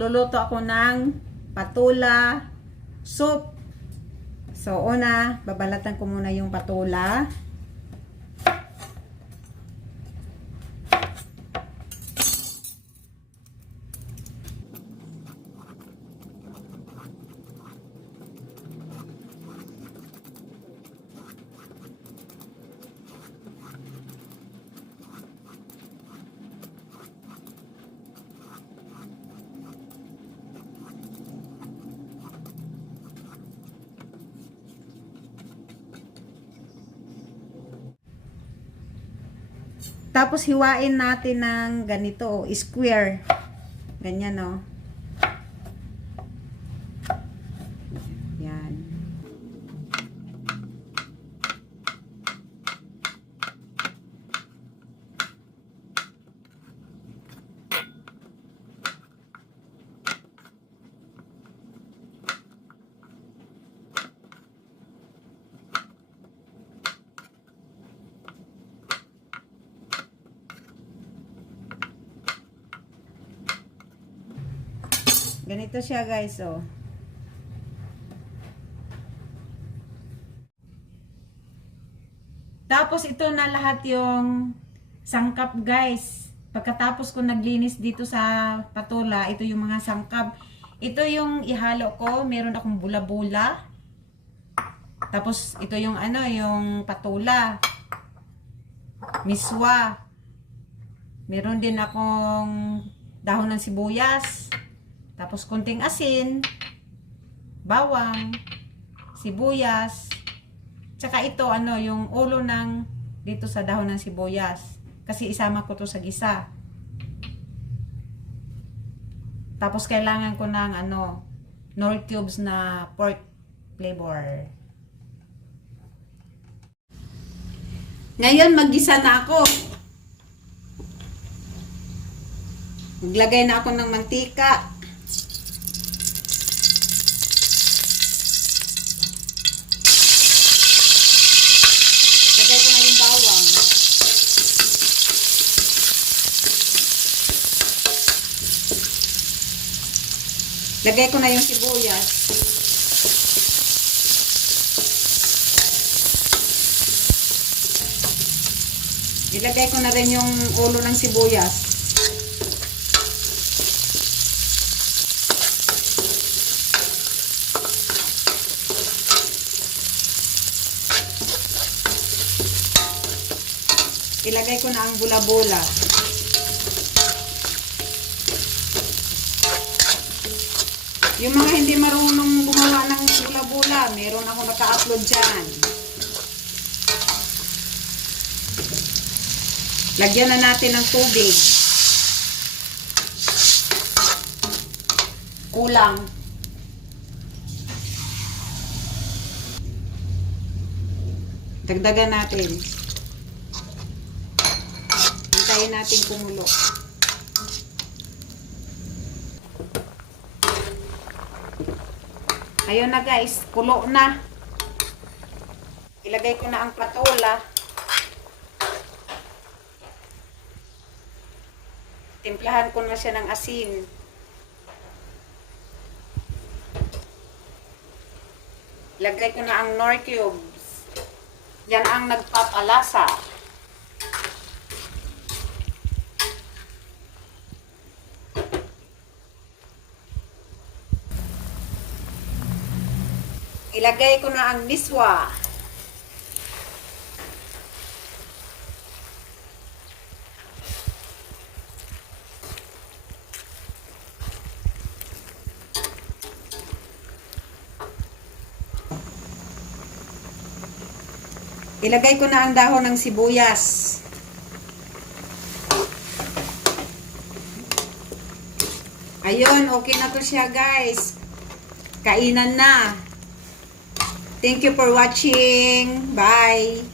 magluluto ako ng patula soup. So, una, babalatan ko muna yung patula. Tapos hiwain natin ng ganito, square. Ganyan, no? Yan. Ganito siya, guys, oh. Tapos ito na lahat yung sangkap, guys. Pagkatapos ko naglinis dito sa patula, ito yung mga sangkap. Ito yung ihalo ko, meron akong bula-bula. Tapos ito yung ano, yung patula. Miswa. Meron din akong dahon ng sibuyas. Tapos konting asin, bawang, sibuyas, tsaka ito ano yung ulo ng dito sa dahon ng sibuyas kasi isama ko to sa gisa. Tapos kailangan ko ng ano Knorr cubes na pork flavor. Ngayon maggisa na ako. Maglagay na ako ng mantika. Lagay ko na yung sibuyas. Ilagay ko na rin yung ulo ng sibuyas. Ilagay ko na ang bula-bula. Yung mga hindi marunong gumawa ng bula-bula, meron ako naka-upload dyan. Lagyan na natin ng tubig. Kulang. Dagdagan natin. Hintayin natin kumulo. Ayun na, guys, kulo na. Ilagay ko na ang patula. Timplahan ko na siya ng asin. Ilagay ko na ang Knorr cubes. Yan ang nagpapalasa. Ilagay ko na ang miswa. Ilagay ko na ang dahon ng sibuyas. Ayun, okay na to siya, guys. Kainan na. Thank you for watching. Bye.